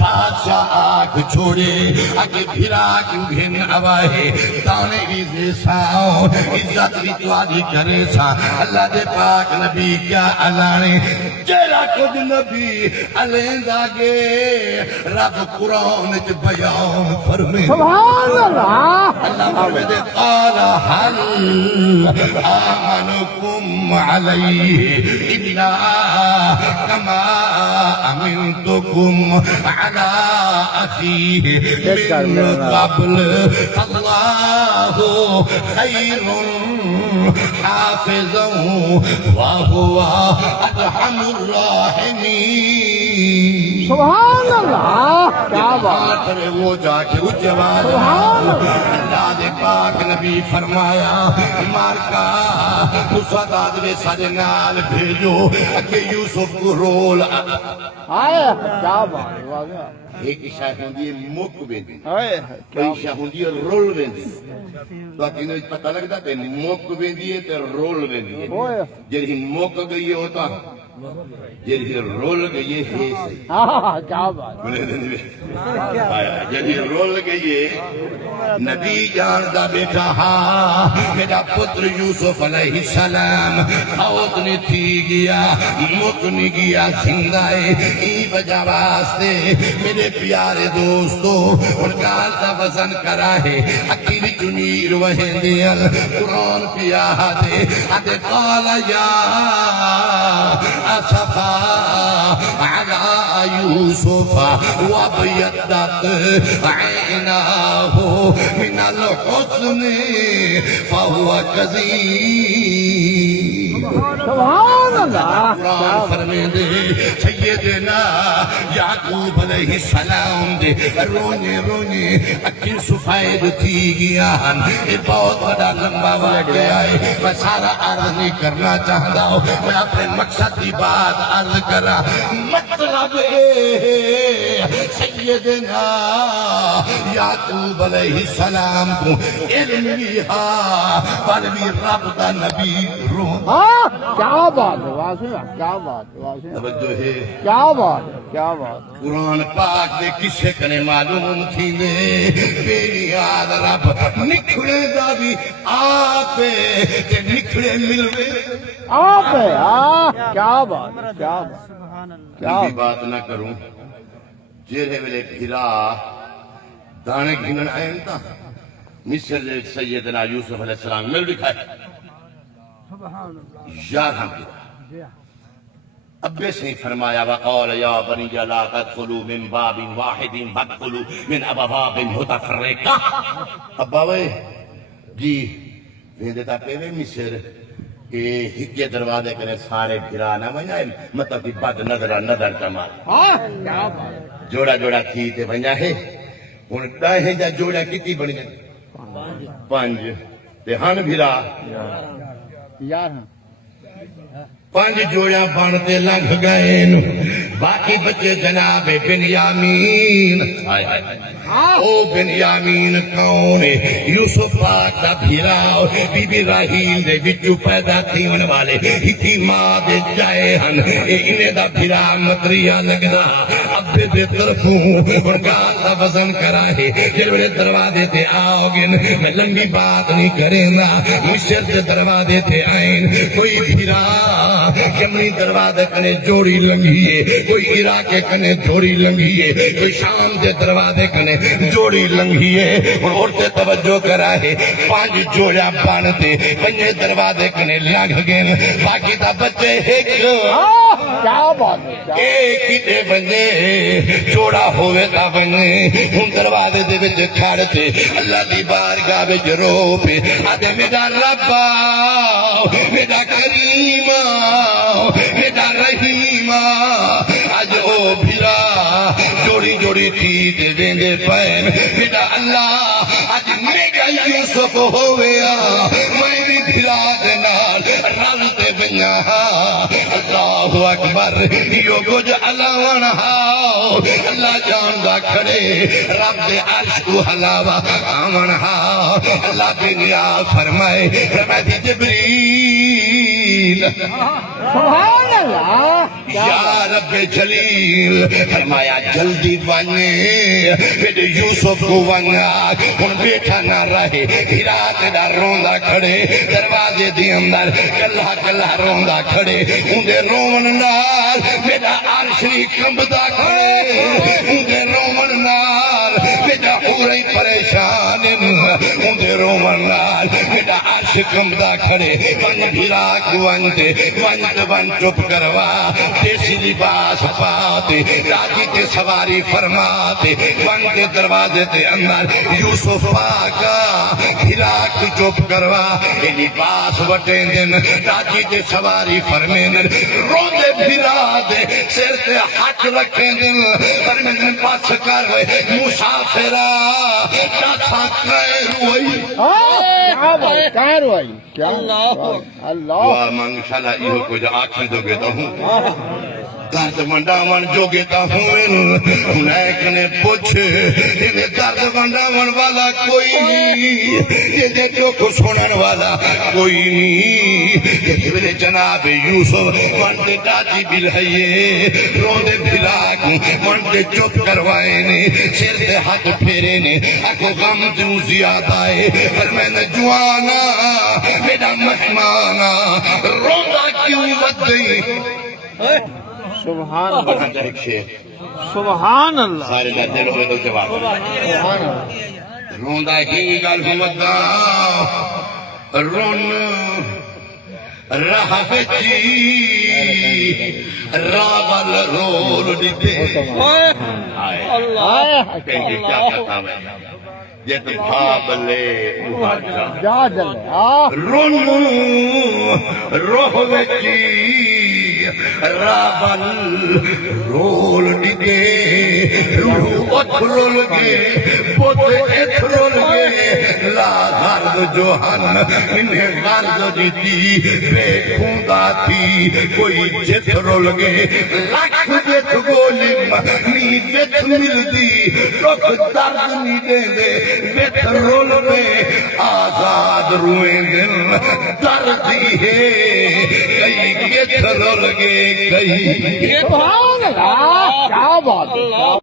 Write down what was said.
بادشاہ آنکھ چھوڑے اگے بھیرا کیوں گھن آوائے دانے بھی ساؤں عزت بھی تو آدھی کرے سا اللہ دے پاک نبی کیا علانے جیرا کچھ نبی علین داگے رب قرآن چ بیان فرمے سبحان اللہ اللہ فرمے دے قال حل آمنکم علیہ الا کما امنتکم علی اخیہ من قبل فاللہ خیر حافظا وهو ارحم الراحمین سبحان اللہ کیا بات کرے وہ جا کے اچھ آواز اللہ دے پاک نبی فرمایا مارکا مسعود دے سارے نال بھیجو کہ یوسف کو رول آئے کیا بات واضح ایک شاہ ہوندی ہے مک ویندی آئے کئی شاہ ہوندی ہے رول ویندی تو اکینو پتہ لگتا تے مک ویندی ہے تے رول ویندی ہے جڑی مک گئی ہے ہوتا جڑی رول گئی ہے ہاں کیا بات جڑی رول گئی ہے نبی جان دا بیٹا ہاں میرا پتر یوسف علیہ السلام خوت نے تھی گیا مک نے گیا زندہ ہے ای وجہ واسطے میرے پیارے دوستو ان کا دا وزن کرا ہے اکیلی چنیر وہیں دیل قرآن پیا دے آدھے قال یا أسفا على يوسف وابيضت عيناه من الحزن فهو كظيم سبحان اللہ قرآن فرمے دے سیدنا یعقوب علیہ السلام دے رونے رونے اکھیں سفید تھی گیا یہ بہت بڑا لمبا واقعہ ہے میں سارا عرض نہیں کرنا چاہتا ہوں میں اپنے مقصد کی بات عرض کرا مطلب سیدنا یعقوب علیہ السلام کو علم بھی پر بھی رب دا نبی رون کیا بات ہے واضح کیا بات ہے واضح توجہ ہے کیا بات ہے کیا بات قرآن پاک دے کسے کنے معلوم تھی دے میری یاد رب نکھڑے دا بھی آپے تے نکھڑے ملوے آپ ہے کیا بات ہے کیا بات کیا بھی بات نہ کروں جیرے ویلے بھیرا دانے گھنن آئے انتا مصر دے سیدنا یوسف علیہ السلام مل دکھائے یار ہم کیا ابے سے فرمایا وقال یا بنی لا تدخلوا من باب واحد فادخلوا من ابواب متفرقہ ابا وے جی ویندتا پیوے مصر کہ ہکے دروازے کنے سارے بھرا نہ ونجائے مطلب کہ بد نظر تمام جوڑا جوڑا تھی تے ونجا ہے ان ڈاہے جا جوڑا کتی بڑی پانچ تے ہن بھرا یار پانچ جوڑا بانتے لنگ گئے نو باقی بچے جناب بنیامین او بنیامین کون یوسف پاک دا بھیراؤ بی بی راہیل دے وچو پیدا تھی ان والے ہی ماں دے جائے ہن انہیں دا بھیرا مطریہ لگنا اب دے طرفوں ان کا اللہ وزن کرا ہے جلوڑے دروازے تے آؤ گن میں لنگی بات نہیں کریں گا مصر دے دروازے تے آئین کوئی بھیرا یمنی دروازے کنے جوڑی لنگی ہے کوئی عراق کنے جوڑی لنگی ہے کوئی شام دے دروازے کنے جوڑی لنگی ہے اور عورتیں توجہ کرا ہے پانچ جوڑا بانتے پنجے دروازے کنے لنگ گئے باقی تا بچے ایک کیا بات ہے ایک ہی دے بنجے جوڑا ہوئے تا بنجے ان دروازے دے بچ کھڑتے اللہ دی بارگاہ بچ رو پہ آدھے میرا ربا میرا کریمہ میرا رحیمہ آج او بھیرا جوڑی جوڑی تھی دے دیندے پائن میرا اللہ آج میرا یوسف ہویا میں بھی بھیرا دینال رالتے بنیا اللہ اکبر یو کچھ علاوان ہاؤ اللہ جان دا کھڑے رب دے عرش کو حلاوہ آمن ہاؤ اللہ بنیا فرمائے رمضی جبریل سبحان اللہ یا رب جلیل فرمایا جلدی بنے پھر یوسف کو بنا ہن بیٹھا نہ رہے ہیرا تیرا روندا کھڑے دروازے دی اندر کلا کلا روندا کھڑے اندے رون نال میرا عرش کمبدا کھڑے اندے رون نال میرا پورے پریشان اندے رون نال میرا عرش کمبدا کھڑے ون بھیرا کوانتے ون چپ کروا دیسی لباس پاتے راجی تے سواری فرماتے ون کے دروازے تے اندر یوسف آقا ہلاک چپ کروا یہ لباس وٹیں دن راجی تے سواری فرمین روندے بھیرا دے سر تے ہاتھ رکھیں دن فرمین پاس کر ہوئے مسافرہ تاسا کائر ہوئی کیا بات کہہ رہی کیا اللہ دعا مانگ شالا یہ کچھ آنکھیں دو گے تو ہوں درد منڈاون جو گیتا ہوں نیک نے پوچھ یہ درد منڈاون والا کوئی نہیں یہ دکھ سنن والا کوئی نہیں میرے جناب یوسف منڈے دادی بلہیے روندے بھلاک منڈے چپ کروائے نے سر دے ہاتھ پھیرے نے اکو غم جو زیادہ ہے پر میں نے جوانا میرا مہمانا روندا کیوں ود گئی سبحان اللہ پڑھا جائے ایک شیر سبحان اللہ سارے دلوں میں تو جواب سبحان اللہ روندا ہی گل مدا رون راہ وچی راول رول دیتے اللہ کہیں کیا کہتا میں یہ تو بھابلے مہاجا جا جلے رون روح وچی راول رول دیتے روح اتھرول گے بوتے اتھرول گے لا غرد جو ہن انہیں غرد دیتی بے کھوندا تھی کوئی جتھرول گے لکھ جت گولم نی جت مل دی رکھ درد نی دے دے جتھرول گے آزاد روئیں دن دردی ہے کئی جتھرول گے کئی سبحان اللہ کیا بات